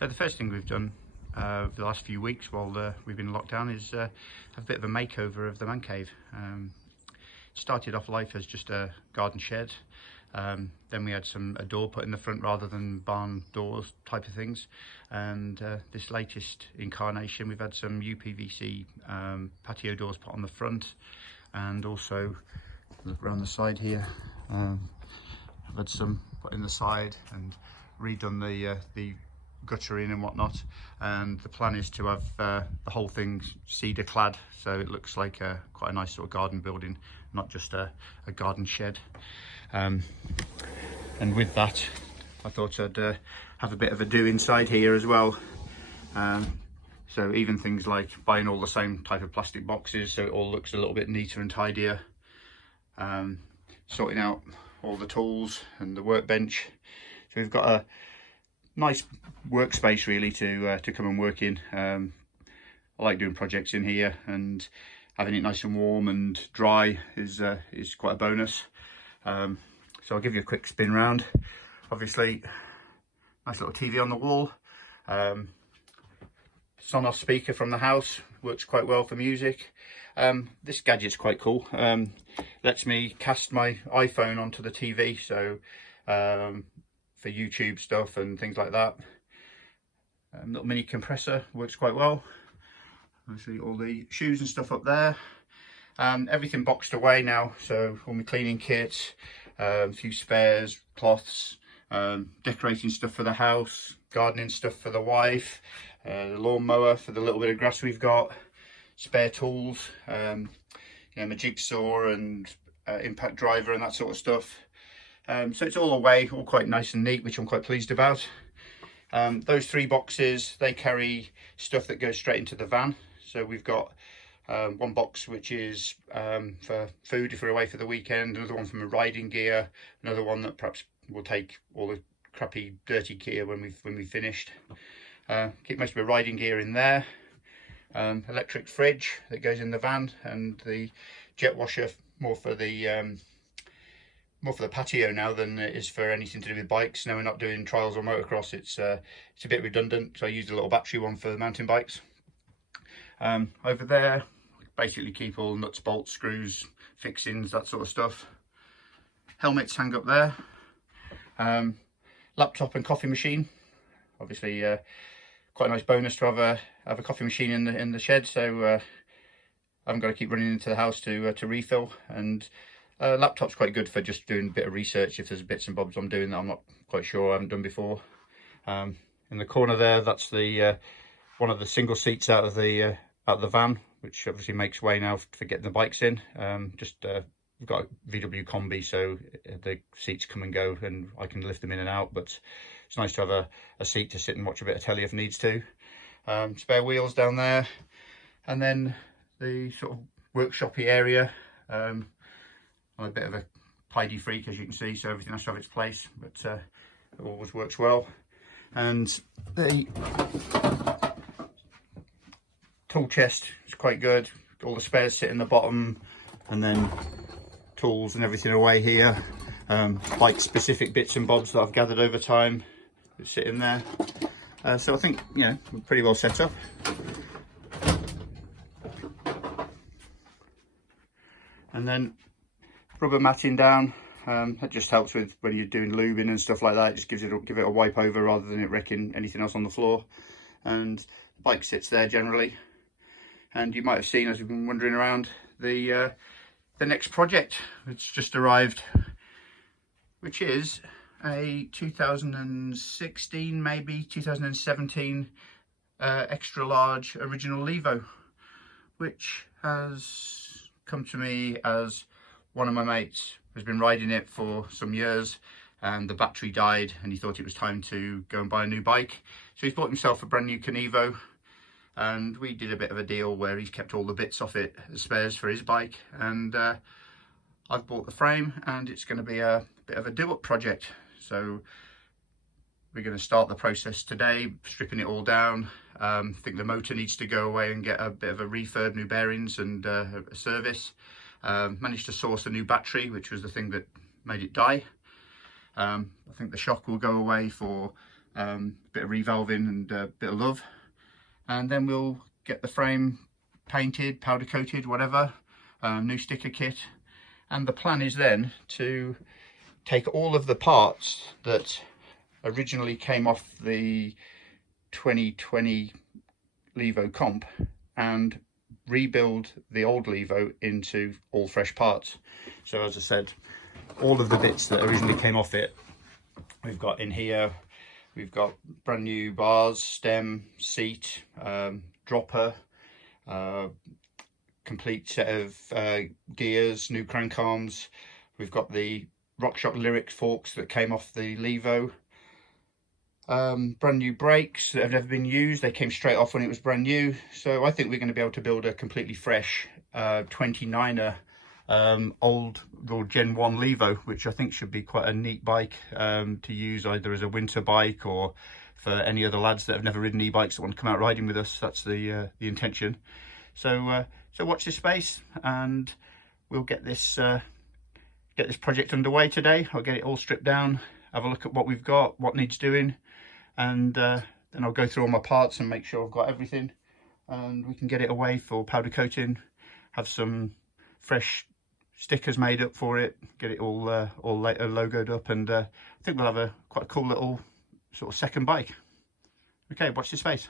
So the first thing we've done for the last few weeks while we've been locked down is have a bit of a makeover of the man cave. Started off life as just a garden shed. Then we had a door put in the front rather than barn doors type of things, and this latest incarnation we've had some UPVC patio doors put on the front, and also look around the side here. I've had some put in the side and redone the guttering and whatnot, and the plan is to have the whole thing cedar clad, so it looks like quite a nice sort of garden building, not just a garden shed. And with that, I thought I'd have a bit of a do inside here as well. So even things like buying all the same type of plastic boxes so it all looks a little bit neater and tidier, sorting out all the tools and the workbench. So we've got a nice workspace really to come and work in. I like doing projects in here, and having it nice and warm and dry is quite a bonus. So I'll give you a quick spin round. Obviously, nice little TV on the wall. Sonos speaker from the house, works quite well for music. This gadget's quite cool. Lets me cast my iPhone onto the TV, so for YouTube stuff and things like that. Little mini compressor, works quite well. Obviously all the shoes and stuff up there. Everything boxed away now, so all my cleaning kits, a few spares, cloths, decorating stuff for the house, gardening stuff for the wife, the lawnmower for the little bit of grass we've got, spare tools, my jigsaw and impact driver and that sort of stuff. So it's all away, all quite nice and neat, which I'm quite pleased about. Those 3 boxes, they carry stuff that goes straight into the van. So we've got one box which is for food if we're away for the weekend, another one from a riding gear, another one that perhaps will take all the crappy dirty gear when we've finished. Keep most of the riding gear in there. Electric fridge that goes in the van, and the jet washer more for the patio now than it is for anything to do with bikes. Now we're not doing trials or motocross, it's a bit redundant, so I used a little battery one for the mountain bikes. Over there, basically keep all nuts, bolts, screws, fixings, that sort of stuff. Helmets hang up there. Laptop and coffee machine. Obviously, quite a nice bonus to have a coffee machine in the shed, so I haven't got to keep running into the house to refill. And laptop's quite good for just doing a bit of research if there's bits and bobs I'm doing that I'm not quite sure I haven't done before. In the corner there, that's the one of the single seats out of the van, which obviously makes way now for getting the bikes in. We've got a VW combi, so the seats come and go and I can lift them in and out, but it's nice to have a seat to sit and watch a bit of telly if needs to. Spare wheels down there, and then the sort of workshopy area. I'm a bit of a tidy freak, as you can see, so everything has to have its place, but it always works well. And the tool chest is quite good. All the spares sit in the bottom, and then tools and everything away here. Bike specific bits and bobs that I've gathered over time that sit in there. So I think, we're pretty well set up. And then rubber matting down. That just helps with when you're doing lubing and stuff like that. It just give it a wipe over rather than it wrecking anything else on the floor. And the bike sits there generally. And you might have seen, as we've been wandering around, the next project which just arrived, which is a 2016, maybe 2017 extra large original Levo, which has come to me as one of my mates has been riding it for some years, and the battery died and he thought it was time to go and buy a new bike. So he's bought himself a brand new Canevo, and we did a bit of a deal where he's kept all the bits off it as spares for his bike, and I've bought the frame, and it's going to be a bit of a do-up project. So we're going to start the process today, stripping it all down. I think the motor needs to go away and get a bit of a refurb, new bearings and a service. Managed to source a new battery, which was the thing that made it die. I think the shock will go away for bit of revalving and a bit of love, and then we'll get the frame painted, powder coated, whatever, new sticker kit. And the plan is then to take all of the parts that originally came off the 2020 Levo comp and rebuild the old Levo into all fresh parts. So as I said, all of the bits that originally came off it, we've got in here. We've got brand new bars, stem, seat, dropper, complete set of gears, new crank arms. We've got the RockShox Lyric forks that came off the Levo. Brand new brakes that have never been used. They came straight off when it was brand new. So I think we're going to be able to build a completely fresh 29er old or Gen 1 Levo, which I think should be quite a neat bike to use either as a winter bike or for any other lads that have never ridden e-bikes that want to come out riding with us. That's the intention. So watch this space, and we'll get this project underway today. I'll get it all stripped down, have a look at what we've got, what needs doing, and then I'll go through all my parts and make sure I've got everything, and we can get it away for powder coating, have some fresh stickers made up for it, get it all logoed up, and I think we'll have quite a cool little sort of second bike. Okay, watch this space.